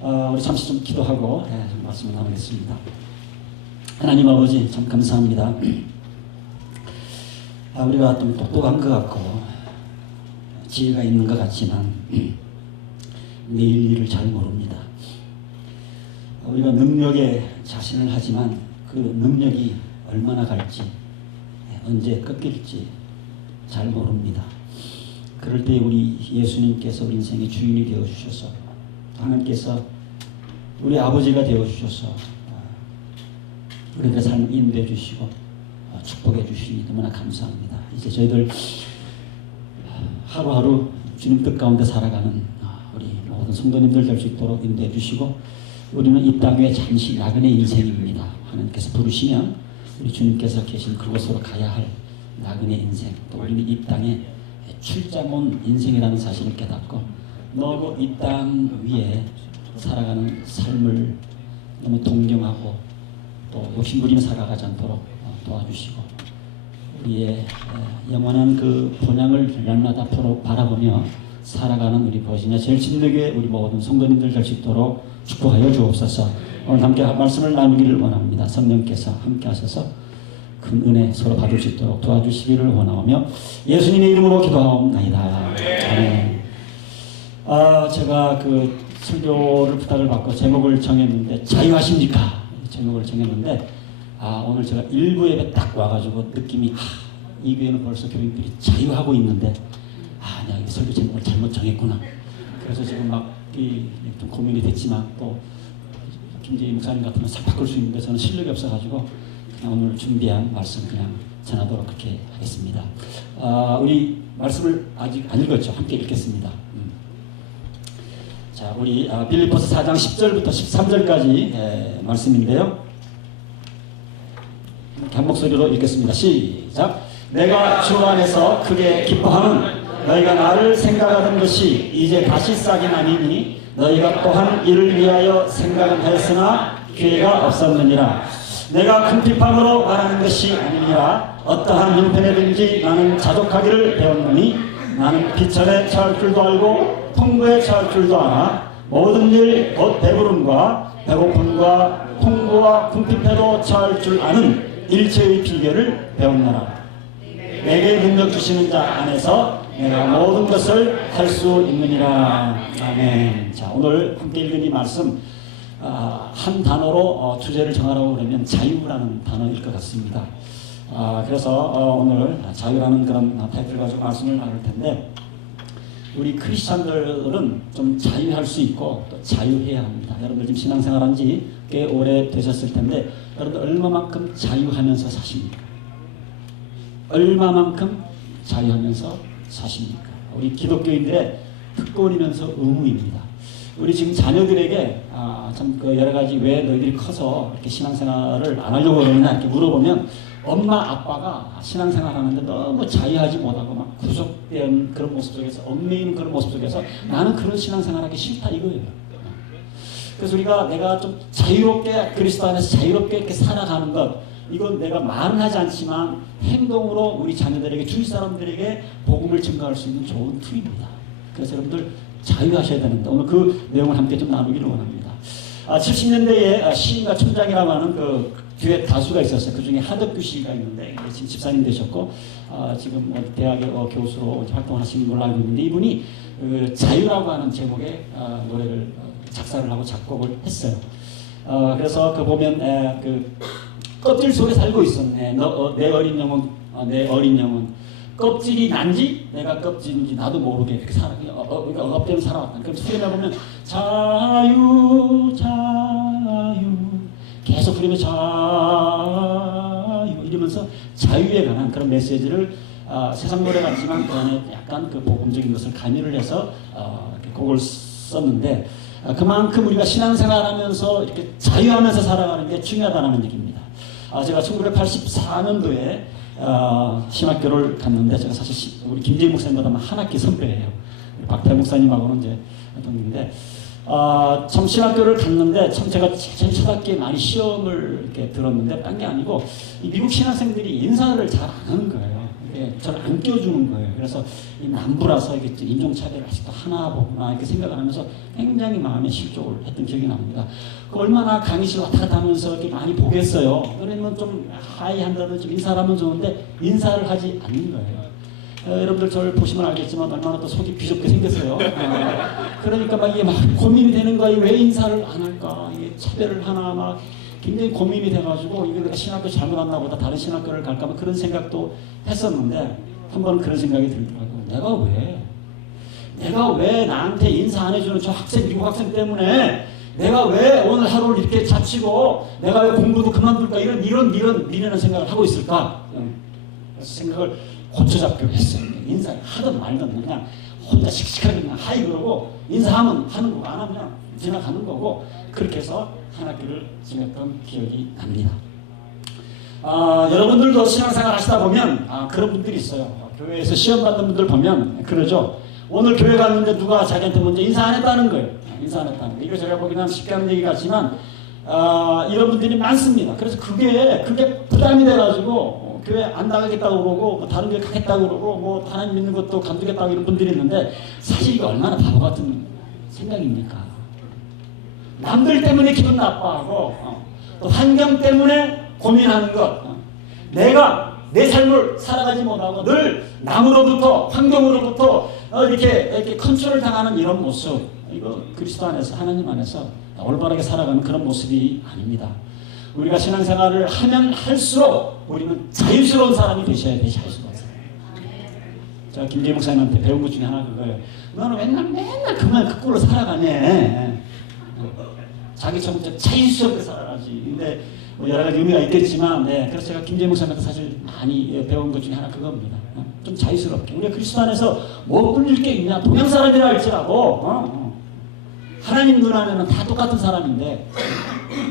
우리 잠시 좀 기도하고 말씀을 나누겠습니다. 하나님 아버지 참 감사합니다. 우리가 좀 똑똑한 것 같고 지혜가 있는 것 같지만 내일 일을 잘 모릅니다. 우리가 능력에 자신을 하지만 그 능력이 얼마나 갈지 언제 꺾일지 잘 모릅니다. 그럴 때 우리 예수님께서 우리 인생의 주인이 되어주셔서 하나님께서 우리 아버지가 되어주셔서 우리들의 삶을 인도해 주시고 축복해 주시니 너무나 감사합니다. 이제 저희들 하루하루 주님 뜻 가운데 살아가는 우리 모든 성도님들 될 수 있도록 인도해 주시고 우리는 이 땅에 잠시 나그네 인생입니다. 하나님께서 부르시면 우리 주님께서 계신 그곳으로 가야 할 나그네 인생, 또 우리는 이 땅에 출장 온 인생이라는 사실을 깨닫고 너무 이 땅 위에 살아가는 삶을 너무 동경하고 또 욕심부리며 살아가지 않도록 도와주시고 우리의 영원한 그 본향을 날마다 바라보며 살아가는 우리 버지니아 제일 진득의 우리 모든 성도님들 될 수 있도록 축복하여 주옵소서. 오늘 함께 말씀을 나누기를 원합니다. 성령께서 함께 하셔서 큰 은혜 서로 받을 수 있도록 도와주시기를 원하오며 예수님의 이름으로 기도하옵나이다. 아멘. 제가 그 설교를 부탁을 받고 제목을 정했는데 자유하십니까? 제목을 정했는데 오늘 제가 일부 예배 딱 와가지고 느낌이 이 교회는 벌써 교인들이 자유하고 있는데 내가 설교 제목을 잘못 정했구나. 그래서 지금 막 좀 고민이 됐지만 또 김재희 목사님 같으면 싹 바꿀 수 있는데 저는 실력이 없어가지고 그냥 오늘 준비한 말씀 그냥 전하도록 그렇게 하겠습니다. 우리 말씀을 아직 안 읽었죠? 함께 읽겠습니다. 자, 우리 빌립보서 4장 10절부터 13절까지 말씀인데요. 한 목소리로 읽겠습니다. 시작. 내가 주 안에서 크게 기뻐하는 너희가 나를 생각하던 것이 이제 다시 싹이 나니니 너희가 또한 이를 위하여 생각은 하였으나 기회가 없었느니라. 내가 궁핍함으로 말하는 것이 아니니라. 어떠한 형편에든지 나는 자족하기를 배웠노니 나는 비천에 처할 줄도 알고 통고에 처할 줄도 알아. 모든 일 곧 배부름과 배고픔과 통고와 궁핍해도 처할 줄 아는 일체의 비결을 배웠노라. 내게 능력 주시는 자 안에서 내가 모든 것을 할 수 있느니라. 아멘. 자, 오늘 함께 읽은 이 말씀 한 단어로 주제를 정하라고 그러면 자유라는 단어일 것 같습니다. 그래서 오늘 자유라는 그런 타이틀을 가지고 말씀을 나눌 텐데 우리 크리스찬들은 좀 자유할 수 있고 또 자유해야 합니다. 여러분들 지금 신앙생활한 지 꽤 오래 되셨을 텐데 여러분들 얼마만큼 자유하면서 사십니까? 얼마만큼 자유하면서 사십니까? 우리 기독교인들의 특권이면서 의무입니다. 우리 지금 자녀들에게 참 그 여러 가지 왜 너희들이 커서 이렇게 신앙생활을 안 하려고 그러느냐 이렇게 물어보면 엄마 아빠가 신앙생활 하는데 너무 자유하지 못하고 막 구속된 그런 모습 속에서 얽매이는 그런 모습 속에서 나는 그런 신앙생활 하기 싫다 이거예요. 그래서 내가 좀 자유롭게 그리스도 안에서 자유롭게 이렇게 살아가는 것 이건 내가 말은 하지 않지만 행동으로 우리 자녀들에게 주위 사람들에게 복음을 증거할 수 있는 좋은 툴입니다. 그래서 여러분들 자유하셔야 되는데 오늘 그 내용을 함께 좀 나누기를 원합니다. 70년대에 시인과 촌장이라고 하는 그 듀엣 가수가 있었어요. 그 중에 하덕규 씨가 있는데 지금 집사님 되셨고 지금 대학의 교수로 활동을 하시는 걸로 알고 있는데 이분이 자유라고 하는 제목의 노래를 작사를 하고 작곡을 했어요. 그래서 그 보면 그 껍질 속에 살고 있었네. 내 어린 영혼, 내 어린 영혼. 껍질이 난지 내가 껍질인지 나도 모르게 이렇게 억압되면 살아왔다. 그럼 후렴에 보면 자유 자유 계속 후렴에 자유 이러면서 자유에 관한 그런 메시지를 세상 노래 같지만 그 안에 약간 그 복음적인 것을 가미를 해서 곡을 썼는데 그만큼 우리가 신앙생활하면서 이렇게 자유하면서 살아가는 게 중요하다는 얘기입니다. 제가 1984년도에 신학교를 갔는데 제가 사실 우리 김재희 목사님보다 한 학기 선배예요. 박태 목사님하고는 이제 동인데 참 신학교를 갔는데 참 제가 제일 첫 학기에 많이 시험을 이렇게 들었는데 딴 게 아니고 이 미국 신학생들이 인사를 잘 안 하는 거예요. 저를 안 껴주는 거예요. 그래서 이 남부라서 이게 인종차별을 아직도 하나 보구나 이렇게 생각을 하면서 굉장히 마음에 실족을 했던 기억이 납니다. 그 얼마나 강의실 왔다 갔다 하면서 이렇게 많이 보겠어요. 그러면 좀 하이 한다든지 좀 인사를 하면 좋은데 인사를 하지 않는 거예요. 여러분들 저를 보시면 알겠지만 얼마나 또 속이 비좁게 생겼어요. 그러니까 막 이게 막 고민이 되는 거예요. 왜 인사를 안 할까? 이게 차별을 하나 막 굉장히 고민이 돼가지고 이거 내가 신학교 잘못 왔나 보다 다른 신학교를 갈까 봐 그런 생각도 했었는데 한 번은 그런 생각이 들더라고요. 내가 왜 나한테 인사 안 해주는 저 학생, 미국 학생 때문에 내가 왜 오늘 하루를 이렇게 자치고 내가 왜 공부도 그만둘까 이런 미련한 생각을 하고 있을까? 그래서 생각을 고쳐잡기로 했어요. 인사를 하든 말든 그냥 혼자 씩씩하게 그냥 하이 그러고 인사하면 하는 거고 안 하면 지나가는 거고 그렇게 해서 한 학기를 지냈던 기억이 납니다. 여러분들도 신앙생활 하시다 보면 그런 분들이 있어요. 교회에서 시험 받는 분들 보면 그러죠. 오늘 교회 갔는데 누가 자기한테 먼저 인사 안 했다는 거예요. 인사 안 했다는 거예요. 이거 제가 보기에는 쉽게 하는 얘기 같지만 이런 분들이 많습니다. 그래서 그게 부담이 돼가지고 교회 안 나가겠다고 그러고 뭐 다른 교회 가겠다고 그러고 뭐 하나님 믿는 것도 간두겠다고 이런 분들이 있는데 사실 이게 얼마나 바보 같은 생각입니까? 남들 때문에 기분 나빠하고 또 환경 때문에 고민하는 것 내가 내 삶을 살아가지 못하고 늘 남으로부터 환경으로부터 이렇게 컨트롤 당하는 이런 모습 이거 그리스도 안에서 하나님 안에서 올바르게 살아가는 그런 모습이 아닙니다. 우리가 신앙생활을 하면 할수록 우리는 자유스러운 사람이 되셔야 돼. 자유스러운 사람. 제가 김재희 목사님한테 배운 것 중에 하나 그거예요. 너는 맨날 그 꼴로 살아가네. 자기처럼 자유스럽게 살아가지. 근데 뭐 여러 가지 의미가 있겠지만, 그래서 제가 김재희 목사님한테 사실 많이 배운 것 중에 하나 그겁니다. 좀 자유스럽게. 우리가 그리스도 안에서 뭐 꿀릴 게 있냐. 동양 사람이라 할지라도 하나님 눈 안에는 다 똑같은 사람인데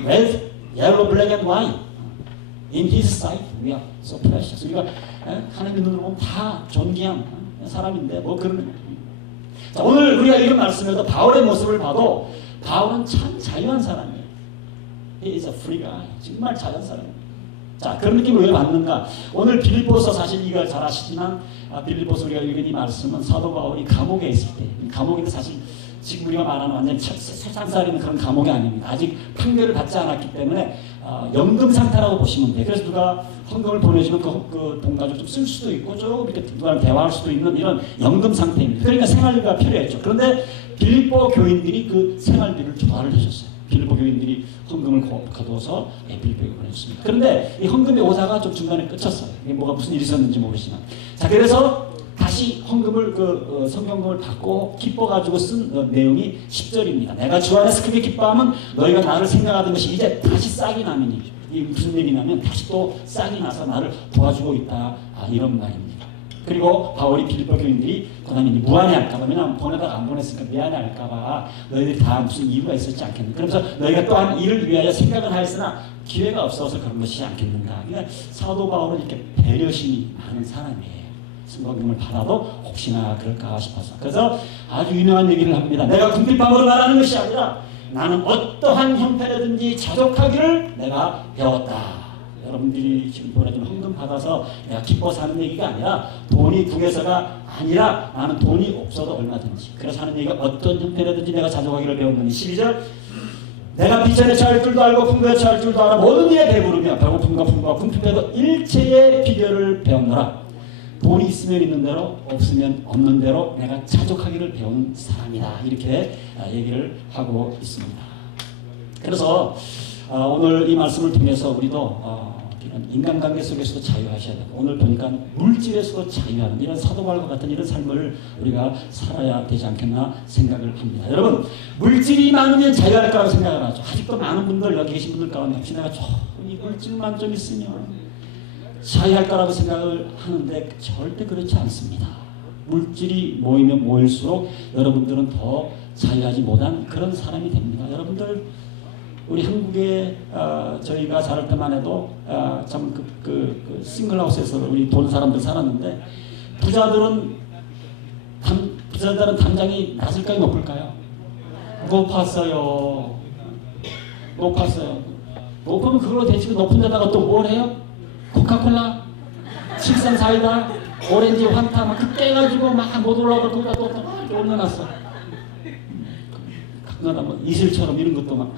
red, yellow, black and white in His sight we are so precious. 우리가 하나님 눈으로 보면 다 존귀한 사람인데 뭐 그런. 자, 오늘 우리가 이런 말씀에서 바울의 모습을 봐도 바울은 참 자유한 사람이에요. He is a free guy. 정말 자유한 사람이에요. 자, 그런 느낌을 왜 받는가? 오늘 빌립보서 사실 이걸 잘 아시지만 빌립보서 우리가 읽은 이 말씀은 사도 바울이 감옥에 있을 때 감옥에도 사실 지금 우리가 말하는 완전 세상살이는 그런 감옥이 아닙니다. 아직 판결을 받지 않았기 때문에 연금 상태라고 보시면 돼요. 그래서 누가 헌금을 보내주면 그 돈 가지고 좀 쓸 수도 있고 좀 이렇게 누구랑 대화할 수도 있는 이런 연금 상태입니다. 그러니까 생활비가 필요했죠. 그런데 빌립보 교인들이 그 생활비를 조달을 해줬어요. 빌립보 교인들이 헌금을 거둬서 빌립보에 보내줬습니다. 그런데 이 헌금의 오자가 좀 중간에 끝쳤어요. 이게 뭐가 무슨 일이 있었는지 모르지만. 자, 그래서 다시 헌금을 성경금을 받고 기뻐가지고 쓴 내용이 10절입니다. 내가 주 안에서 크게 기뻐하면 너희가 나를 생각하던 것이 이제 다시 싹이 나면 이게 무슨 얘기냐면 다시 또 싹이 나서 나를 도와주고 있다 이런 말입니다. 그리고 바울이 빌립보 교인들이 그다음에 무안해할까봐 왜냐하면 보내다가 안 보냈으니까 미안해할까봐 너희들이 다 무슨 이유가 있었지 않겠는가. 그러면서 너희가 또한 이를 위하여 생각은 하였으나 기회가 없어서 그런 것이 않겠는가. 그러니까 사도 바울은 이렇게 배려심이 많은 사람이에요. 성경을 받아도 혹시나 그럴까 싶어서. 그래서 아주 유명한 얘기를 합니다. 내가 궁핍함으로 말하는 것이 아니라 나는 어떠한 형편이든지 자족하기를 내가 배웠다. 여러분들이 지금 보내준 헌금 받아서 내가 기뻐서 하는 얘기가 아니라 돈이 궁해서가 아니라 나는 돈이 없어도 얼마든지. 그래서 하는 얘기가 어떤 형편이든지 내가 자족하기를 배웠느니 12절 내가 비전에 처할 줄도 알고 풍부에 처할 줄도 알아 모든 일에 배부르며 배고픔과 풍부와 궁핍에도 일체의 비결을 배웠노라. 돈이 있으면 있는 대로 없으면 없는 대로 내가 자족하기를 배운 사람이다. 이렇게 얘기를 하고 있습니다. 그래서 오늘 이 말씀을 통해서 우리도 이런 인간관계 속에서도 자유하셔야 되고 오늘 보니까 물질에서도 자유하는 이런 사도바울과 같은 이런 삶을 우리가 살아야 되지 않겠나 생각을 합니다. 여러분 물질이 많으면 자유할 거라고 생각을 하죠. 아직도 많은 분들 여기 계신 분들 가운데 혹시 내가 이 물질만 좀 있으면 자유할 거라고 생각을 하는데 절대 그렇지 않습니다. 물질이 모이면 모일수록 여러분들은 더 자유하지 못한 그런 사람이 됩니다. 여러분들 우리 한국에 저희가 자랄 때만 해도 참 싱글하우스에서 우리 돈 사람들 살았는데 부자들은 담장이 낮을까요 높을까요? 높았어요. 높으면 그걸로 대치고 높은 데다가 또 뭘 해요? 코카콜라, 칠산 사이다, 오렌지 환타 막 그 깨가지고 막 못 올라오고 거기다 또 이렇게 올려놨어. 가끔가다 뭐 이슬처럼 이런 것도 막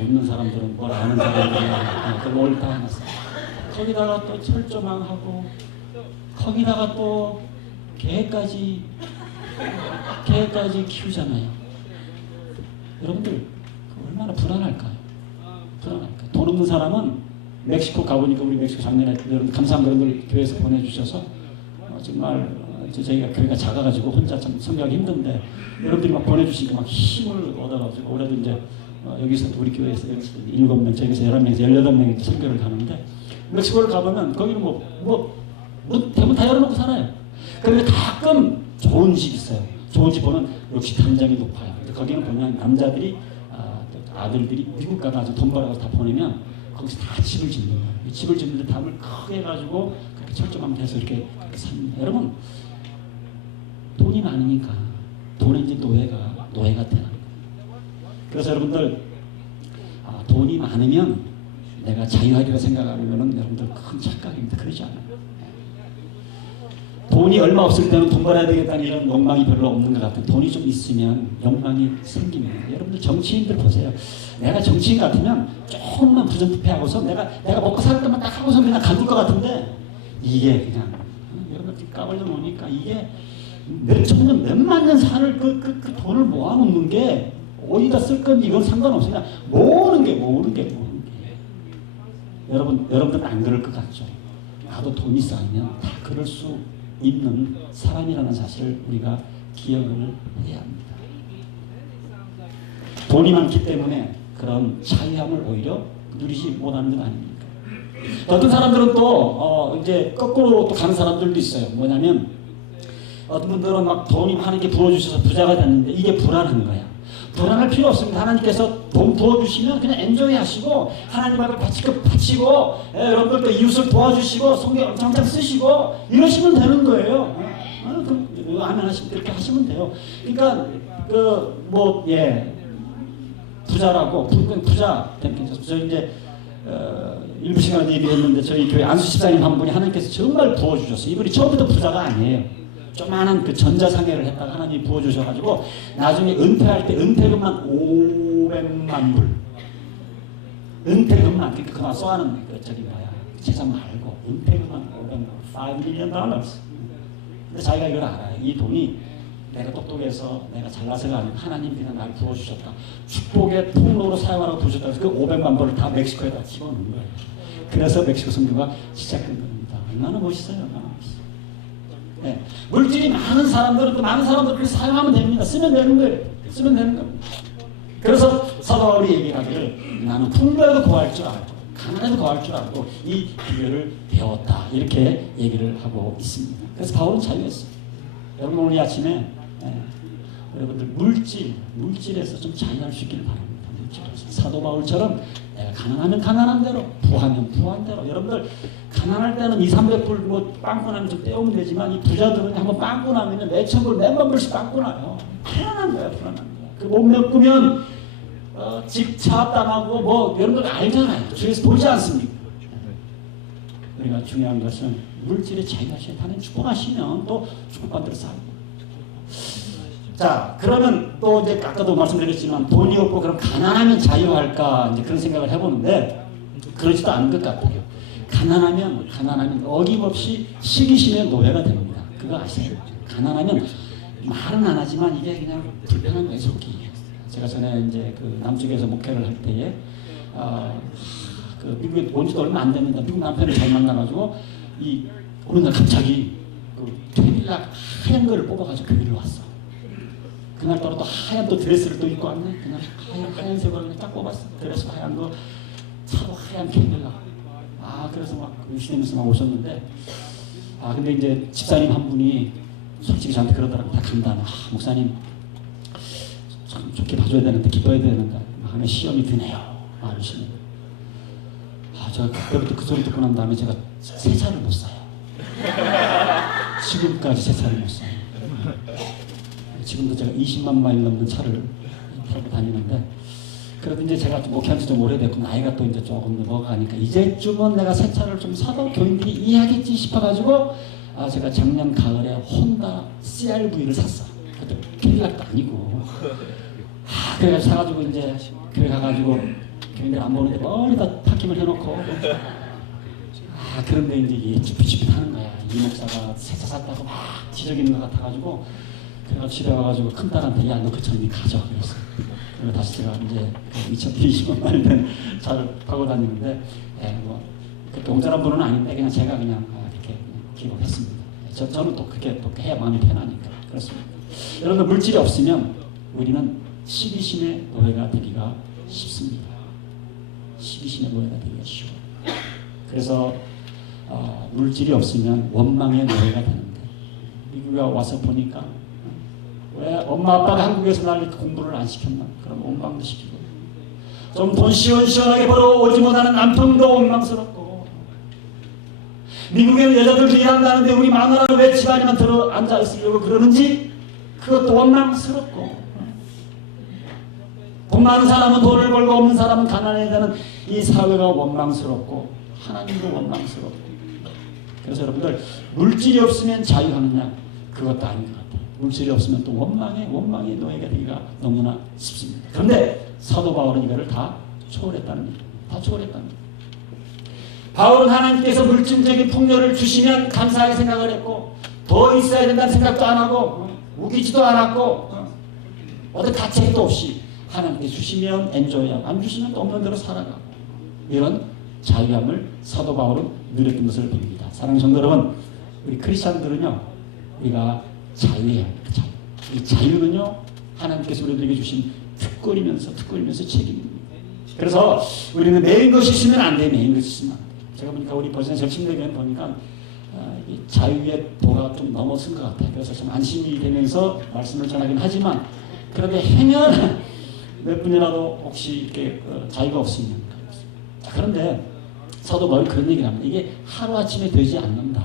웃는 사람들은 뭘 아는 사람들은 그 뭘 다 해놨어. 거기다가 또 철조망하고 거기다가 또 개까지 키우잖아요. 여러분들 얼마나 불안할까요? 불안할까요? 돈 없는 사람은 멕시코 가보니까 우리 멕시코 작년에 여러분 감사한 분들 교회에서 보내주셔서 정말 저희가 교회가 작아가지고 혼자 참 섬기하기 힘든데 여러분들이 막 보내주시니까 막 힘을 얻어가지고 올해도 이제 여기서 우리 교회에서 7명, 저기서 11명에서 18명이 선교를 가는데 멕시코를 가보면 거기는 대부분 다 열어놓고 살아요. 그런데 가끔 좋은 집 있어요. 좋은 집 보면 역시 단장이 높아요. 근데 거기는 보면 남자들이 아들들이 미국 가가지고 돈 벌어서 다 보내면 거기서 다 집을 짓는 거예요. 집을 짓는데 담을 크게 해가지고 그렇게 철조망 돼서 이렇게 삽니다. 여러분 돈이 많으니까 돈의 이제 노예가 되는 거예요. 그래서 여러분들 돈이 많으면 내가 자유하리라 생각하는 것은 여러분들 큰 착각입니다. 그러지 않아요. 돈이 얼마 없을 때는 돈 벌어야 되겠다는 이런 욕망이 별로 없는 것 같아요. 돈이 좀 있으면 욕망이 생깁니다. 여러분들 정치인들 보세요. 내가 정치인 같으면 조금만 부정부패하고서 내가 먹고 살 것만 딱 하고서 그냥 간둘 것 같은데 이게 그냥 여러분들 까발려 놓으니까 이게 몇천 년, 몇만 년 사는 그 돈을 모아놓는 게 어디다 쓸 건지 이건 상관없으냐. 모으는 게. 여러분들은 안 그럴 것 같죠. 나도 돈이 쌓이면 다 그럴 수 있는 사람이라는 사실을 우리가 기억을 해야 합니다. 돈이 많기 때문에 그런 자유함을 오히려 누리지 못하는 것 아닙니까? 어떤 사람들은 또 이제 거꾸로 또 가는 사람들도 있어요. 뭐냐면 어떤 분들은 막 돈이 많은 게 부어주셔서 부자가 됐는데 이게 불안한 거야. 불안할 필요 없습니다. 하나님께서 돈 부어주시면 그냥 엔조이 하시고 하나님 앞에 바치고 여러분들도 이웃을 도와주시고 성경 장장 쓰시고 이러시면 되는 거예요. 그럼 아멘 하시면 그렇게 하시면 돼요. 그러니까 부자라고 부자 저 이제 일부 시간에 얘기했는데 저희 교회 안수 집사님 한 분이 하나님께서 정말 부어주셨어요. 이분이 처음부터 부자가 아니에요. 조그마한 그 전자상해를 했다가 하나님이 부어주셔가지고 나중에 은퇴할 때 은퇴금만 500만 불 은퇴금만 그러니까 그만 써하는 재산 말고 은퇴금만 500만 불 $5 million 근데 자기가 이걸 알아요. 이 돈이 내가 똑똑해서 내가 잘나서가 아니고 하나님 그냥 날 부어주셨다. 축복의 통로로 사용하라고 부어주셨다. 그래서 그 500만 불을 다 멕시코에다 집어넣은 거예요. 그래서 멕시코 선교가 시작된 겁니다. 얼마나 멋있어요. 얼마나 멋있어요. 네. 물질이 많은 사람들은 또 많은 사람들을 그렇게 사용하면 됩니다. 쓰면 되는 거예요. 쓰면 되는 겁니다. 그래서 사도 바울이 얘기하기를 나는 풍부해도 구할 줄 알고 가난해도 구할 줄 알고 이 비결을 배웠다. 이렇게 얘기를 하고 있습니다. 그래서 바울은 자유했어요. 여러분 오늘 이 아침에 여러분들 물질에서 좀 자유할 수 있기를 바랍니다. 물질에서 사도 바울처럼 내가 가난하면 가난한 대로 부하면 부한 대로 여러분들 가난할 때는 200~300불 뭐 빵꾸 나면 좀 떼우면 되지만 이 부자들은 한번 빵꾸 나면 몇천 불, 몇만 불씩 빵꾸 나요. 편안한 거야. 그 못 메꾸면 집 차압당하고 뭐 여러분들 알잖아요. 주위에서 보지 않습니까? 우리가 중요한 것은 물질의 자유하시는 하나님 축복하시면 또 축복받은 대로 살고. 자, 그러면 또 이제 아까도 말씀드렸지만 돈이 없고 그럼 가난하면 자유할까 이제 그런 생각을 해보는데 그러지도 않은 것 같아요. 가난하면 어김없이 시기심의 노예가 됩니다. 그거 아시죠? 가난하면 말은 안 하지만 이게 그냥 불편한 거예요, 속이. 제가 전에 이제 그 남쪽에서 목회를 할 때에 그 미국에 온 지도 얼마 안 됐는데 미국 남편을 잘 만나가지고 어느 날 갑자기 그 퇴빌라 하얀 거를 뽑아가지고 교회를 왔어. 그날따라 또 하얀 또 드레스를 또 입고 왔네. 그날 하얀색으로 그냥 딱 뽑았어. 드레스 하얀 거 차도 하얀 퇴빌라. 그래서 막 유시되면서 막 오셨는데 근데 이제 집사님 한 분이 솔직히 저한테 그러더라고. 다 간다. 목사님 참 좋게 봐줘야 되는데 기뻐야 되는데 하면 시험이 드네요. 말하시는. 제가 그때부터 그 소리 듣고 난 다음에 제가 새 차를 못 사요. 지금까지 새 차를 못 사요. 지금도 제가 20만 마일 넘는 차를 타고 다니는데 그래도 이제 제가 목회한 지 좀 오래됐고 나이가 또 이제 조금 먹어가니까 이제쯤은 내가 새 차를 좀 사도 교인들이 이해하겠지 싶어가지고 제가 작년 가을에 혼다 CR-V를 샀어. 그때 캐딜락도 아니고. 그래가지고 사가지고 이제 교회 가가지고 교인들 안 보는데 멀리다 파킹을 해놓고 그런데 이제 이게 쭈삣쭈삣하는 거야. 이 목사가 새 차 샀다고 막 지적이는 것 같아가지고 그래가 집에 와가지고 큰 딸한테 야 너 그 차 가져와 그랬어. 그리고 다시 제가 이제 2020년 된 차를 타고 다니는데 뭐 그렇게 온전한 분은 아닌데 그냥 제가 그냥 이렇게 기록했습니다. 저는 또 그렇게 또 해야 마음이 편하니까 그렇습니다. 여러분 물질이 없으면 우리는 시기심의 노예가 되기가 쉽습니다. 시기심의 노예가 되기가 쉬워요. 그래서 물질이 없으면 원망의 노예가 되는데 미국에 와서 보니까 왜 엄마 아빠가 한국에서 날 공부를 안 시켰나? 그럼 원망도 시키고 좀 돈 시원시원하게 벌어오지 못하는 남편도 원망스럽고 미국에는 여자들 일한다는데 우리 마누라는 왜 집안에만 들어 앉아 있으려고 그러는지 그것도 원망스럽고 돈 많은 사람은 돈을 벌고 없는 사람은 가난해야 되는 이 사회가 원망스럽고 하나님도 원망스럽고 그래서 여러분들 물질이 없으면 자유하느냐? 그것도 아닌 것 같아요. 물질이 없으면 또 원망의 노예가 되기가 너무나 쉽습니다. 그런데 사도 바울은 이거를 다 초월했다는 얘기입니다. 다 초월했다는 얘기입니다. 바울은 하나님께서 물질적인 풍요를 주시면 감사하게 생각을 했고 더 있어야 된다는 생각도 안 하고 우기지도 않았고 어떤 가책도 없이 하나님께 주시면 엔조이하고 안 주시면 또 없는 대로 살아가고 이런 자유함을 사도 바울은 누렸던 것을 봅니다. 사랑하는 성도 여러분, 우리 크리스찬들은요 우리가 자유해야 합니다. 이 자유는요 하나님께서 우리들에게 주신 특권이면서 책임입니다. 그래서 우리는 매인 것이 있으면 안 돼. 매인 것이 있으면 안 돼. 제가 보니까 우리 버전 절친대교회는 보니까 이 자유의 도가 좀 넘어선 것 같아요. 그래서 좀 안심이 되면서 말씀을 전하긴 하지만 그런데 행여나 몇 분이라도 혹시 이렇게 자유가 없으면 그런데 사도 바울이 그런 얘기를 합니다. 이게 하루아침에 되지 않는다.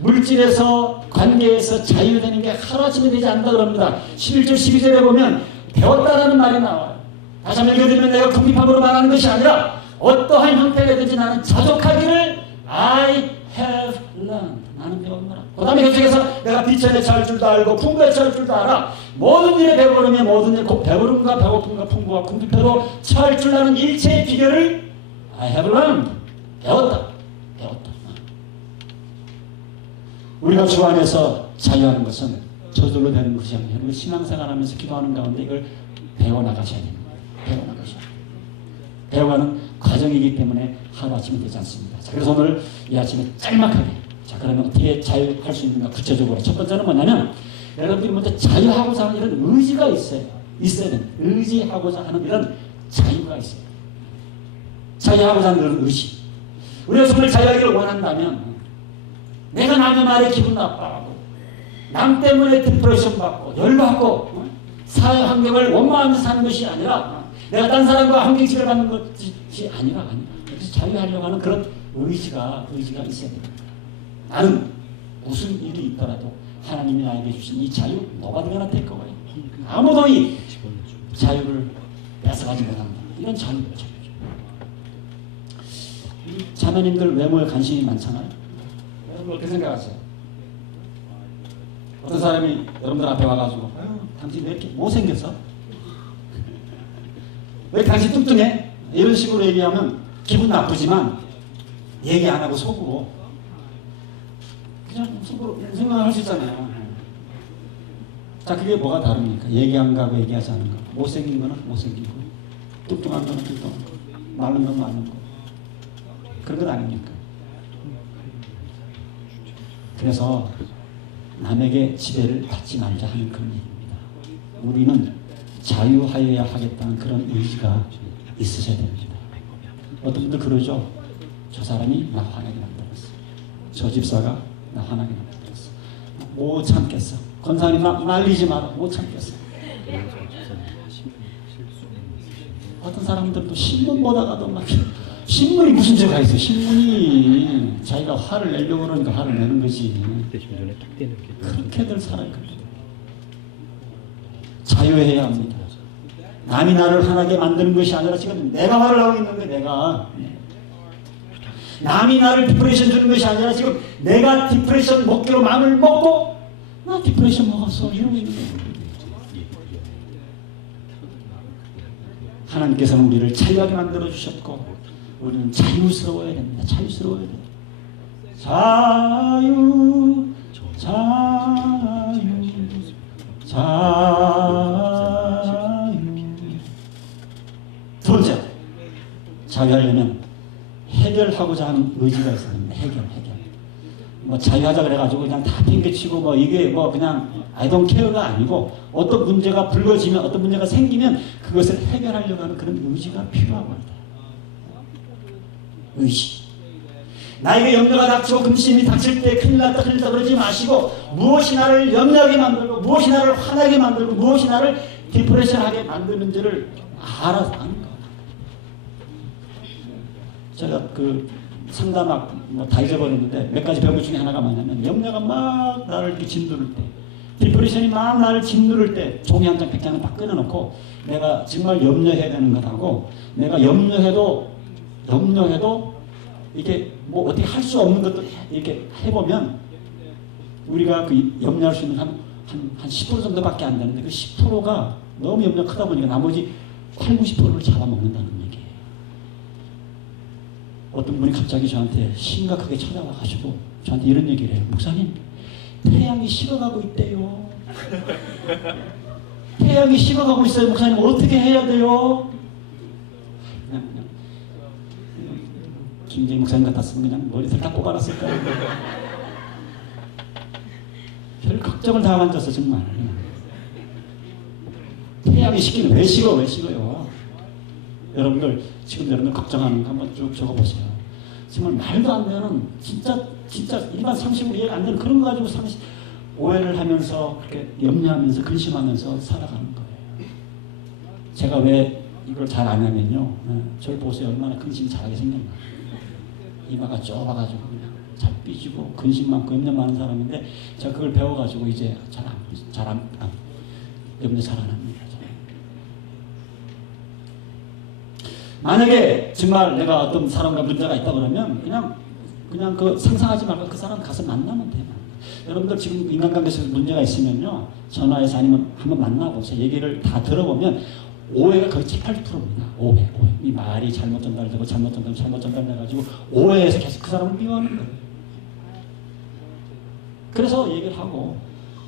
물질에서 관계에서 자유되는 게 하루아침에 되지 않는다 그럽니다. 11절 12절에 보면 배웠다라는 말이 나와요. 다시 한번 읽어드리면 내가 궁핍함으로 말하는 것이 아니라 어떠한 형태라든지 나는 자족하기를 I have learned. 나는 배웠노라. 그 다음에 계속해서 내가 비천에 처할 줄도 알고 풍부에 처할 줄도 알아. 모든 일에 배부르며 모든 일 곧 배부름과 배고픔과 풍부와 궁핍해도 처할 줄 아는 일체의 비결을 I have learned. 배웠다. 우리가 주 안에서 자유하는 것은 저절로 되는 것이 아니에요. 우리 신앙생활하면서 기도하는 가운데 이걸 배워나가셔야 됩니다. 배워가는 과정이기 때문에 하루아침에 되지 않습니다. 자, 그래서 오늘 이 아침에 짤막하게 그러면 어떻게 자유할 수 있는가 구체적으로 첫 번째는 뭐냐면 여러분들이 먼저 자유하고자 하는 이런 의지가 있어야 됩니다. 의지하고자 하는 이런 자유가 있어요. 자유하고자 하는 그런 의지. 우리가 정말 자유하기를 원한다면 내가 남의 말에 기분 나빠하고 남 때문에 디프레션 받고 열받고 사회 환경을 원망하면서 사는 것이 아니라 내가 딴 사람과 환경치를 받는 것이 아니라 그래서 자유하려고 하는 그런 의지가 있어야 됩니다. 나는 무슨 일이 있더라도 하나님이 나에게 주신 이 자유 너가 될 거예요. 아무도 이 자유를 뺏어가지 못한다. 이런 자유죠. 자매님들 외모에 관심이 많잖아요. 여러분 어떻게 생각하세요? 어떤 사람이 여러분들 앞에 와가지고 당신 왜 이렇게 못생겼어? 왜 당신 뚱뚱해? 이런 식으로 얘기하면 기분 나쁘지만 얘기 안 하고 속으로 그냥 속으로 생각할 수 있잖아요. 자, 그게 뭐가 다릅니까? 얘기한 거하고 얘기하지 않은 거. 못생긴 거는 못생긴 거, 뚱뚱한 거는 뚱뚱한 거, 마른 건 마른 거. 그런 건 아닙니까? 그래서 남에게 지배를 받지 말자 하는 그런 얘기입니다. 우리는 자유하여야 하겠다는 그런 의지가 있으셔야 됩니다. 어떤 분들 그러죠. 저 사람이 나 화나게 만들었어. 저 집사가 나 화나게 만들었어. 못 참겠어. 권사님 나 말리지 마라. 못 참겠어. 어떤 사람들도 신문 보다가도 막 신문이 무슨 죄가 있어. 신문이 자기가 화를 내려고 그러니까 화를 내는 거지. 그렇게들 살아요. 자유해야 합니다. 남이 나를 화나게 만드는 것이 아니라 지금 내가 화를 나고 있는데 내가 남이 나를 디프레션 주는 것이 아니라 지금 내가 디프레션 먹기로 마음을 먹고 나 디프레션 먹었어 이러고 있는 거예요. 하나님께서는 우리를 자유하게 만들어 주셨고 우리는 자유스러워야 됩니다. 자유스러워야 돼요. 자유 자유 자유. 두 번째, 자유하려면 해결하고자 하는 의지가 있어야 됩니다. 해결. 뭐 자유하자 그래가지고 그냥 다 팽개치고 뭐 이게 뭐 그냥 I don't care가 아니고 어떤 문제가 불거지면 어떤 문제가 생기면 그것을 해결하려고 하는 그런 의지가 필요하고 있다. 의지. 나에게 염려가 닥치고 근심이 닥칠 때 큰일 났다 그러지 마시고 무엇이 나를 염려하게 만들고 무엇이 나를 화나게 만들고 무엇이 나를 디프레션하게 만드는지를 알아서 하는 거예요. 제가 그 상담학 뭐 다 잊어버렸는데 몇 가지 배운 것 중에 하나가 뭐냐면 염려가 막 나를 이렇게 짓누를 때 디프레션이 막 나를 짓누를 때 종이 한 장, 100장을 딱 끊어놓고 내가 정말 염려해야 되는 것하고 내가 염려해도 이게 뭐 어떻게 할 수 없는 것도 이렇게 해보면 우리가 그 염려할 수 있는 한 10% 정도밖에 안 되는데 그 10%가 너무 염려가 크다 보니까 나머지 80, 90%를 잡아먹는다는 얘기예요. 어떤 분이 갑자기 저한테 심각하게 찾아와가지고 저한테 이런 얘기를 해요. 목사님, 태양이 식어가고 있대요. 태양이 식어가고 있어요. 목사님 어떻게 해야 돼요? 그냥 김재희 목사님 같았으면 그냥 머리를 다 뽑아놨을 거예요. 별 걱정을 다 만졌어 정말. 태양이 식기는 왜 식어요? 여러분들 지금 여러분들 걱정하는 거 한번 쭉 적어보세요. 정말 말도 안 되는 진짜 일반 상식으로 이해가 안 되는 그런 거 가지고 오해를 하면서 그렇게 염려하면서 근심하면서 살아가는 거예요. 제가 왜 이걸 잘 안 하면요. 저를 보세요. 얼마나 근심 잘하게 생겼나. 이마가 좁아가지고 그냥 잘 삐지고 근심 많고 염려 많은 사람인데 제가 그걸 배워가지고 이제 염려 잘 안 합니다. 만약에 정말 내가 어떤 사람과 문제가 있다 그러면 그냥 그 상상하지 말고 그 사람 가서 만나면 돼요. 여러분들 지금 인간관계에서 문제가 있으면요 전화해서 아니면 한번 만나보세요. 얘기를 다 들어보면 오해가 거의 7, 80%입니다. 오해. 이 말이 잘못 전달되고 잘못 전달돼가지고 오해해서 계속 그 사람을 미워하는 거예요. 그래서 얘기를 하고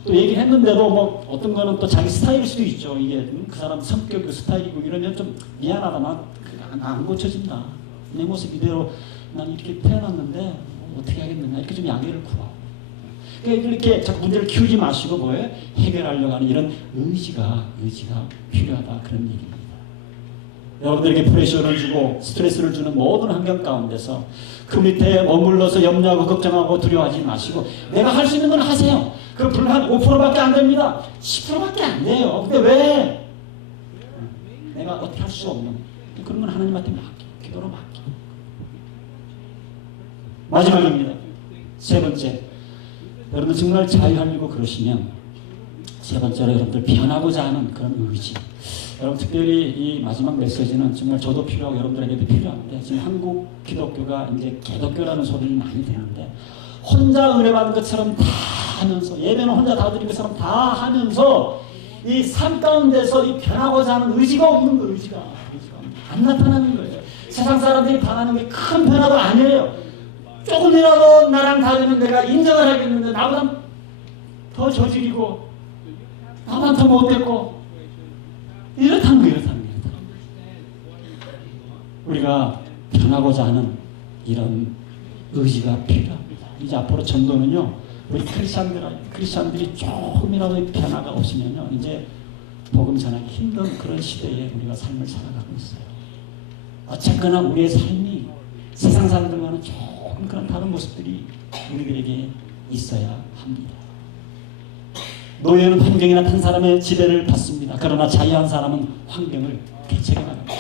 또 얘기를 했는데도 뭐 어떤 거는 또 자기 스타일일 수도 있죠. 이게 그 사람 성격 스타일이고 이러면 좀 미안하다. 안 고쳐진다. 내 모습 이대로 난 이렇게 태어났는데 어떻게 하겠느냐. 이렇게 좀 양해를 구하고. 그러니까 이렇게 자꾸 문제를 키우지 마시고 뭐예요? 해결하려고 하는 이런 의지가 필요하다. 그런 얘기입니다. 여러분들에게 프레셔를 주고 스트레스를 주는 모든 환경 가운데서 그 밑에 머물러서 염려하고 걱정하고 두려워하지 마시고 내가 할 수 있는 건 하세요. 그 불과 한 5%밖에 안 됩니다. 10%밖에 안 돼요. 근데 왜? 내가 어떻게 할 수 없는 그런 건 하나님한테 맡겨. 기도로 맡겨. 마지막입니다. 세 번째. 여러분 정말 자유하려고 그러시면 세 번째로 여러분들 변하고자 하는 그런 의지. 여러분 특별히 이 마지막 메시지는 정말 저도 필요하고 여러분들에게도 필요한데 지금 한국 기독교가 이제 개독교라는 소리를 많이 듣는데 혼자 은혜 받은 것처럼 다 하면서 예배는 혼자 다 드린 것처럼 다 하면서 이 삶 가운데서 이 변하고자 하는 의지가 없는 거예요. 의지가 안 나타나는 거예요. 세상 사람들이 바라는 게 큰 변화도 아니에요. 조금이라도 나랑 다르면 내가 인정을 하겠는데 나보다 더 저질이고 나보다 더 못됐고 이렇다는 거예요. 우리가 변하고자 하는 이런 의지가 필요합니다. 이제 앞으로 전도는요 우리 크리스찬들이 조금이라도 변화가 없으면요 이제 복음 전하기 힘든 그런 시대에 우리가 삶을 살아가고 있어요. 어쨌거나 우리의 삶이 세상 사람들과는 조금 그런 다른 모습들이 우리들에게 있어야 합니다. 노예는 환경이나 한 사람의 지배를 받습니다. 그러나 자유한 사람은 환경을 개척해 나갑니다.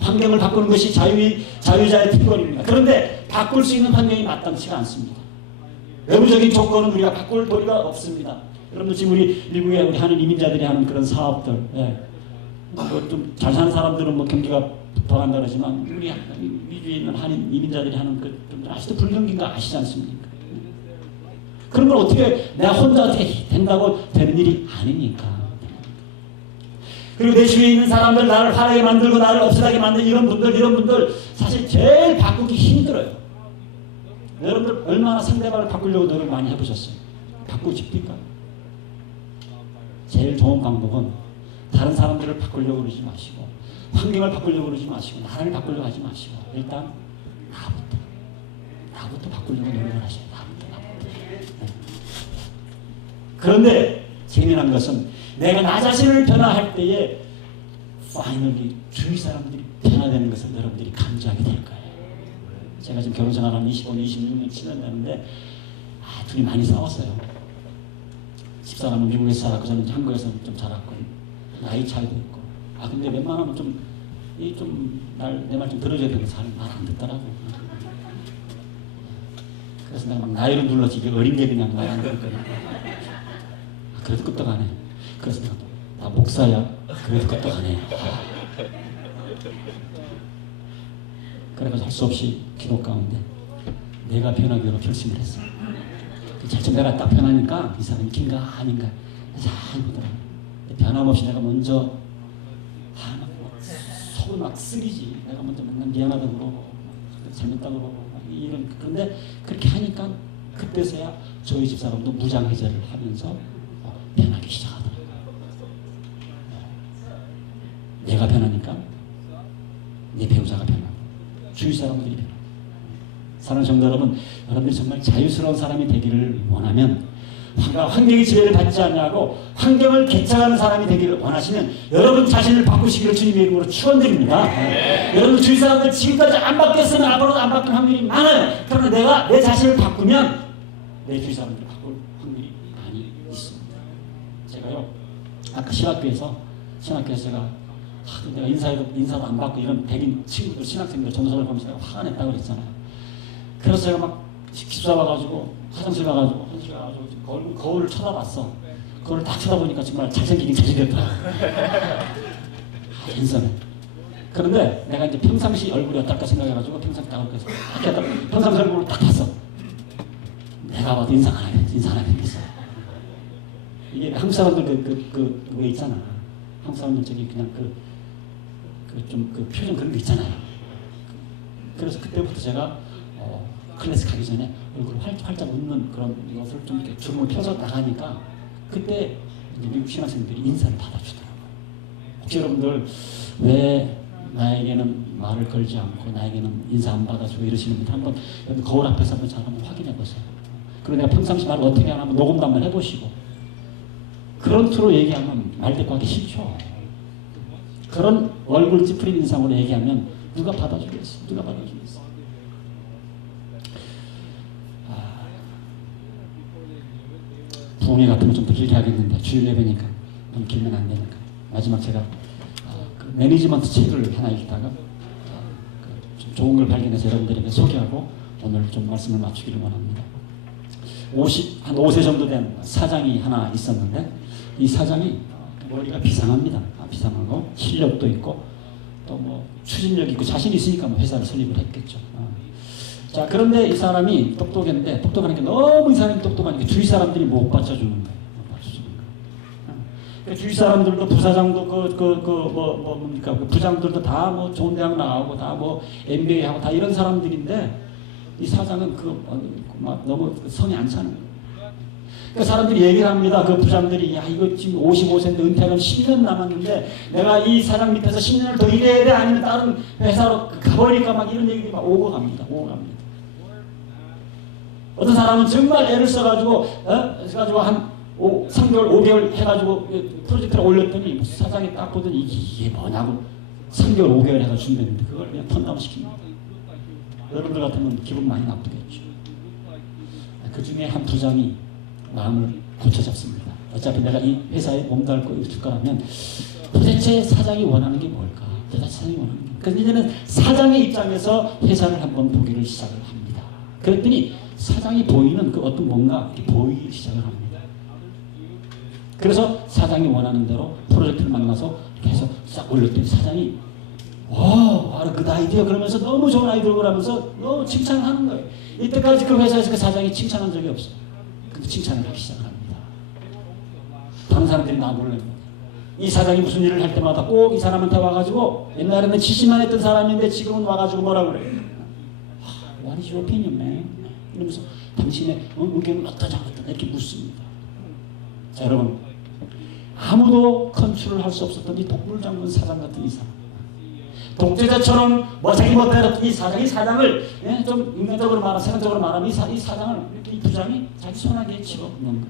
환경을 바꾸는 것이 자유자의 특권입니다. 그런데 바꿀 수 있는 환경이 마땅치가 않습니다. 외부적인 조건은 우리가 바꿀 도리가 없습니다. 여러분들 지금 우리 미국에 우리 하는 이민자들이 하는 그런 사업들, 좀 잘 사는 사람들은 뭐 경기가 돌아간다 그러지만 우리 미주에 있는 한인 이민자들이 하는 좀 아직도 불경기인 거 아시지 않습니까? 그런 걸 어떻게 내가 혼자 어떻게 된다고 되는 일이 아니니까. 그리고 내 주위에 있는 사람들, 나를 화나게 만들고 나를 없애게 만든 이런 분들 사실 제일 바꾸기 힘들어요. 여러분들 얼마나 상대방을 바꾸려고 노력 많이 해보셨어요? 바꾸고 싶습니까? 제일 좋은 방법은 다른 사람들을 바꾸려고 그러지 마시고 환경을 바꾸려고 그러지 마시고 나를 바꾸려고 하지 마시고 일단 나부터 바꾸려고 노력을 하셔요. 나부터. 네. 그런데 재미난 것은 내가 나 자신을 변화할 때에 파이널리 주위 사람들이 변화되는 것을 여러분들이 감지하게 될 거예요. 제가 지금 결혼 생활 한 25년, 26년 지났는데 둘이 많이 싸웠어요. 집사람은 미국에서 살았고 저는 한국에서 좀 살았고 나이 차이도 있고 근데 웬만하면 내 말 좀 들어줘야 되는 사람이 말 안 듣더라고. 그래서 내가 막 나이로 눌러지 이게 어린 게 그냥 말 안 듣거든. 그래도 끄떡하네. 그래서 내가 나 목사야. 그래도 끄떡하네. 그래서 할 수 없이 기도 가운데 내가 변하기로 결심을 했어. 자칫 내가 딱 변하니까 이 사람이 긴가 아닌가 잘 보더라고. 변함없이 내가 먼저 속을 막 쓰리지. 내가 먼저 맨날 미안하다고 그러고 잘못다고 그러고 그런데 그렇게 하니까 그때서야 저희 집사람도 무장해제를 하면서 변하기 시작하더라고요. 내가 변하니까 내 배우자가 변하고 주위 사람들이 변하고. 사랑하는 성도 여러분, 여러분들이 정말 자유스러운 사람이 되기를 원하면 환경의 지배를 받지 않냐고 환경을 개척하는 사람이 되기를 원하시면 여러분 자신을 바꾸시기를 주님의 이름으로 축원드립니다. 네. 여러분 주위 사람들 지금까지 안 바뀌었으면 앞으로도 안 바뀔 확률이 많아요. 그러나 내가 내 자신을 바꾸면 내 주위 사람들을 바꿀 확률이 많이 있습니다. 제가요 아까 신학교에서 제가 내가 인사도 안 받고 이런 백인 친구들 신학생들 정서를 보면서 내가 화가 냈다고 그랬잖아요. 그래서 제가 막 기숙사 와가지고 화장실 가가지고 거울을 쳐다봤어. 거울을 딱 쳐다보니까 정말 잘생기긴 잘생겼더라고. 인사네. 그런데 내가 이제 평상시 얼굴이 어떨까 생각해가지고 평상시 딱 평상시 얼굴을 딱 봤어. 내가 봐도 인사 하나 생겼어. 이게 한국 사람들 왜 있잖아. 한국 사람들 저기 그냥 그 표정 그런 거 있잖아요. 그래서 그때부터 제가 클래스 가기 전에 얼굴을 활짝 웃는 그런 것을 좀 이렇게 주름을 펴서 나가니까 그때 미국 신학생들이 인사를 받아주더라고요. 혹시 여러분들 왜 나에게는 말을 걸지 않고 나에게는 인사 안 받아주고 이러시는 분들 한번 거울 앞에서 한번 잘 한번 확인해 보세요. 그리고 내가 평상시 말을 어떻게 하나 한번 녹음도 한번 해보시고 그런 투로 얘기하면 말 듣고 하기 싫죠. 그런 얼굴 찌푸린 인상으로 얘기하면 누가 받아주겠어? 누가 받아주겠어? 부흥회 같은 거 좀 더 길게 하겠는데 주일 예배니까 너무 길면 안 되니까 마지막 제가 그 매니지먼트 책을 하나 읽다가 좀 좋은 걸 발견해서 여러분들에게 소개하고 오늘 좀 말씀을 맞추기를 원합니다. 한 5세 정도 된 사장이 하나 있었는데 이 사장이 머리가 비상합니다. 비상하고 실력도 있고 또 뭐 추진력이 있고 자신이 있으니까 뭐 회사를 설립을 했겠죠. 자, 그런데 이 사람이 똑똑했는데 똑똑하니까 너무 이 사람이 똑똑하니까 주위 사람들이 못 받쳐주는 거예요. 못 받쳐주는 거예요. 주위 사람들도 부사장도 뭡니까 그 부장들도 다 뭐 좋은 대학 나가고 다 뭐 MBA 하고 다 이런 사람들인데 이 사장은 막 너무 성이 안 차는 거예요. 그 사람들이 얘기를 합니다. 그 부장들이 야 이거 지금 55세인데 은퇴하면 10년 남았는데 내가 이 사장 밑에서 10년을 더 일해야 돼 아니면 다른 회사로 가버릴까 막 이런 얘기들이 막 오고 갑니다. 어떤 사람은 정말 애를 써가지고 한 3개월, 5개월 해가지고 프로젝트를 올렸더니 사장이 딱 보더니 이게 뭐냐고 3개월, 5개월 해서 준비했는데 그걸 그냥 턴다운 시킵니다. 여러분들 같으면 기분 많이 나쁘겠죠. 그 중에 한 부장이 마음을 고쳐잡습니다. 어차피 내가 이 회사에 몸담고 있을 거라면 도대체 사장이 원하는 게 뭘까? 그래서 이제는 사장의 입장에서 회사를 한번 보기를 시작을 합니다. 그랬더니 사장이 보이는 그 어떤 뭔가 보이기 시작을 합니다. 그래서 사장이 원하는 대로 프로젝트를 만나서 계속 싹 올렸더니 사장이 바로 그 아이디어 그러면서 너무 좋은 아이디어 그러면서 너무 칭찬하는 거예요. 이때까지 그 회사에서 그 사장이 칭찬한 적이 없어요. 근데 칭찬을 하기 시작합니다. 다른 사람들이 나 놀랍니다. 이 사장이 무슨 일을 할 때마다 꼭 이 사람한테 와가지고 옛날에는 지시만 했던 사람인데 지금은 와가지고 뭐라고 그래요? What is your opinion, man? 이러면서 당신의 의견은 어떠냐 이렇게 묻습니다. 자, 여러분, 아무도 컨트롤할 수 없었던 이 동물장군 사장 같은 이 사람, 독재자처럼 자기 멋대로 이 사장을 좀 인간적으로 말하면, 세상적으로 말하면 이 사장을, 이 부장이 자기 손아귀에 집어넣는 겁니다.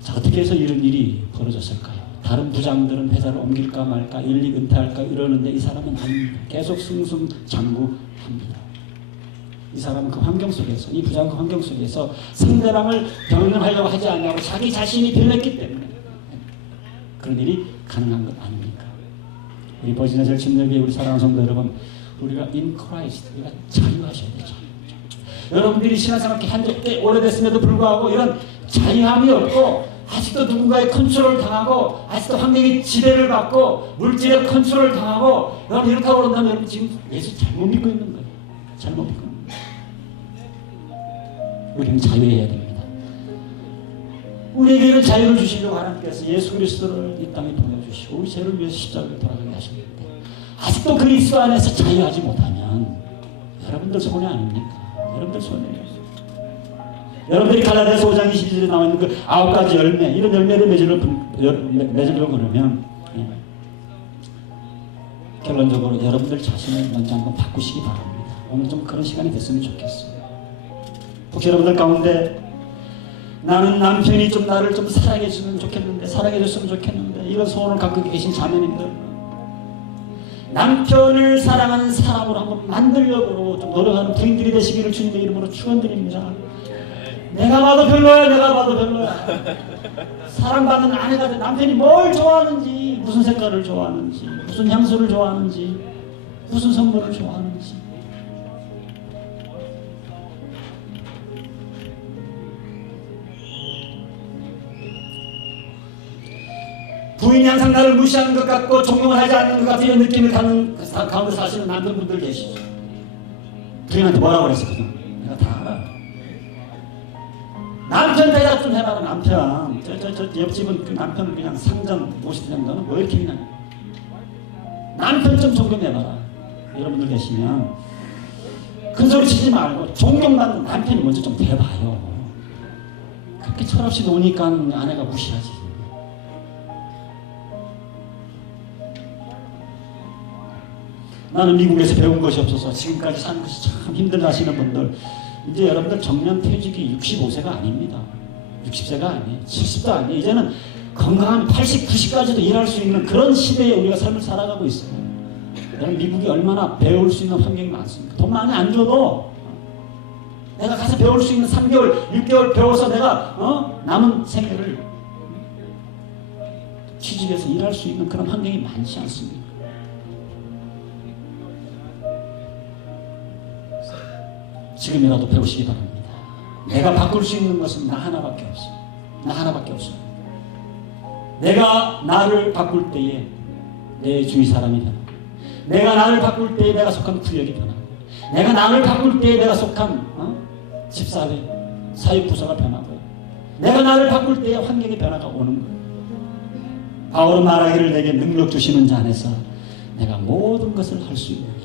자, 어떻게 해서 이런 일이 벌어졌을까요? 다른 부장들은 회사를 옮길까 말까, 일찍 은퇴할까 이러는데 이 사람은 아닙니다. 계속 승승장구합니다. 이 사람은 그 환경 속에서, 이 부장 그 환경 속에서 상대방을 경영하려고 하지 않냐고 자기 자신이 빌렸기 때문에 그런 일이 가능한 것 아닙니까? 우리 버지나셀 침례교회 우리 사랑하는 성도 여러분, 우리가 in Christ, 우리가 자유하셔야 되죠. 여러분들이 신앙생활 꽤 오래됐음에도 불구하고 이런 자유함이 없고 아직도 누군가의 컨트롤을 당하고 아직도 환경의 지배를 받고 물질의 컨트롤을 당하고 여러분 이렇다고 그런다면 여러분 지금 예수 잘못 믿고 있는 거예요. 잘못 믿고 있는 거예요. 우리는 자유해야 됩니다. 우리에게 이런 자유를 주시려고 하나님께서 예수 그리스도를 이 땅에 보내주시고 우리 죄를 위해서 십자가를 돌아가게 하셨는데 아직도 그리스도 안에서 자유하지 못하면 여러분들 손해 아닙니까? 여러분들 손해예요. 여러분들이 갈라디아서 5장 22절에 나와 있는 그 9가지 열매, 이런 열매를 맺으려고 그러면 결론적으로 여러분들 자신을 먼저 한번 바꾸시기 바랍니다. 오늘 좀 그런 시간이 됐으면 좋겠어요. 혹시 여러분들 가운데 나는 남편이 좀 나를 좀 사랑해주면 좋겠는데, 사랑해줬으면 좋겠는데 이런 소원을 갖고 계신 자매님들, 남편을 사랑하는 사람으로 한번 만들려고 좀 노력하는 부인들이 되시기를 주님의 이름으로 축원드립니다. 내가 봐도 별로야, 내가 봐도 별로야. 사랑받는 아내가 돼. 남편이 뭘 좋아하는지, 무슨 색깔을 좋아하는지, 무슨 향수를 좋아하는지, 무슨 선물을 좋아하는지. 부인이 항상 나를 무시하는 것 같고 존경을 하지 않는 것 같은 이런 느낌을 가는 가운데 사시는 남편분들 계시죠. 부인한테 뭐라고 그랬었거든? 내가 다 알아. 남편 대답 좀 해봐라. 남편 저 옆집은 그 남편은 그냥 상전 50대 정도는 뭐 이렇게 그냥 남편 좀 존경해봐라. 여러분들 계시면 큰소리 치지 말고 존경받는 남편이 먼저 좀 대봐요. 그렇게 철없이 노니까 아내가 무시하지. 나는 미국에서 배운 것이 없어서 지금까지 사는 것이 참 힘들다 하시는 분들, 이제 여러분들 정년 퇴직이 65세가 아닙니다. 60세가 아니에요. 70도 아니에요. 이제는 건강한 80, 90까지도 일할 수 있는 그런 시대에 우리가 삶을 살아가고 있어요. 여러분 미국이 얼마나 배울 수 있는 환경이 많습니까? 돈 많이 안 줘도 내가 가서 배울 수 있는 3개월, 6개월 배워서 내가 남은 생애를 취직해서 일할 수 있는 그런 환경이 많지 않습니까? 지금이라도 배우시기 바랍니다. 내가 바꿀 수 있는 것은 나 하나밖에 없어요. 나 하나밖에 없어요. 내가 나를 바꿀 때에 내 주위 사람이 변하고, 내가 나를 바꿀 때에 내가 속한 구역이 변하고, 내가 나를 바꿀 때에 내가 속한 집사회, 사회부서가 변하고, 내가 나를 바꿀 때에 환경의 변화가 오는 거예요. 바울은 말하기를 내게 능력 주시는 자 안에서 내가 모든 것을 할 수 있느니라.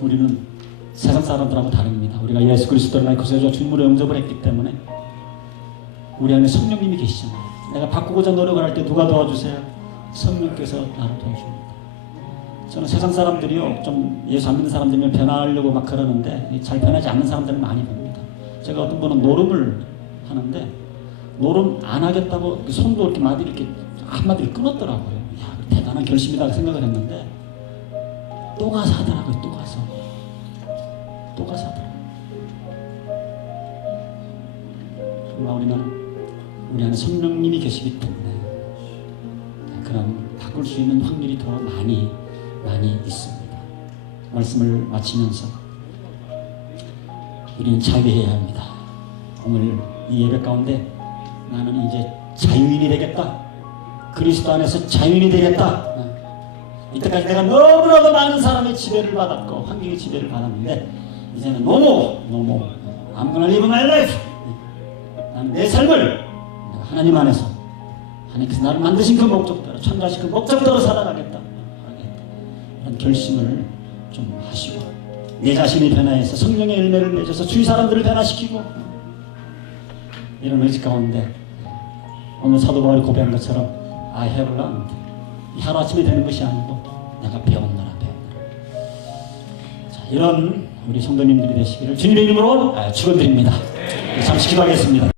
우리는 세상 사람들하고 다릅니다. 우리가 예수 그리스도를 나의 구세주와 주님으로 영접을 했기 때문에 우리 안에 성령님이 계시잖아요. 내가 바꾸고자 노력을 할 때 누가 도와주세요? 성령께서 나를 도와줍니다. 저는 세상 사람들이요, 좀 예수 안 믿는 사람들이면 변하려고 막 그러는데 잘 변하지 않는 사람들을 많이 봅니다. 제가 어떤 분은 노름을 하는데 노름 안 하겠다고 손도 이렇게 한마디를 끊었더라고요. 야, 대단한 결심이다 생각을 했는데 또 가서 하더라고요. 또 가서 하더라고요. 정말 우리 안에 성령님이 계시기 때문에 그런 바꿀 수 있는 확률이 더 많이 있습니다. 말씀을 마치면서 우리는 자유해야 합니다. 오늘 이 예배 가운데 나는 이제 자유인이 되겠다. 그리스도 안에서 자유인이 되겠다. 이때까지 내가 너무나도 많은 사람의 지배를 받았고 환경의 지배를 받았는데 이제는 노모 I'm gonna live my life. 나는 내 삶을 내가 하나님 안에서 하나님께서 나를 만드신 그 목적대로 창조하신 그 목적대로 살아가겠다. 이런 결심을 좀 하시고 내 자신이 변화해서 성령의 열매를 맺어서 주위 사람들을 변화시키고 이런 의지 가운데 오늘 사도 바울이 고백한 것처럼 I have learned. 하루아침에 되는 것이 아니고 내가 배웠노라. 자, 이런 우리 성도님들이 되시기를 주님의 이름으로 축원드립니다. 잠시 기도하겠습니다.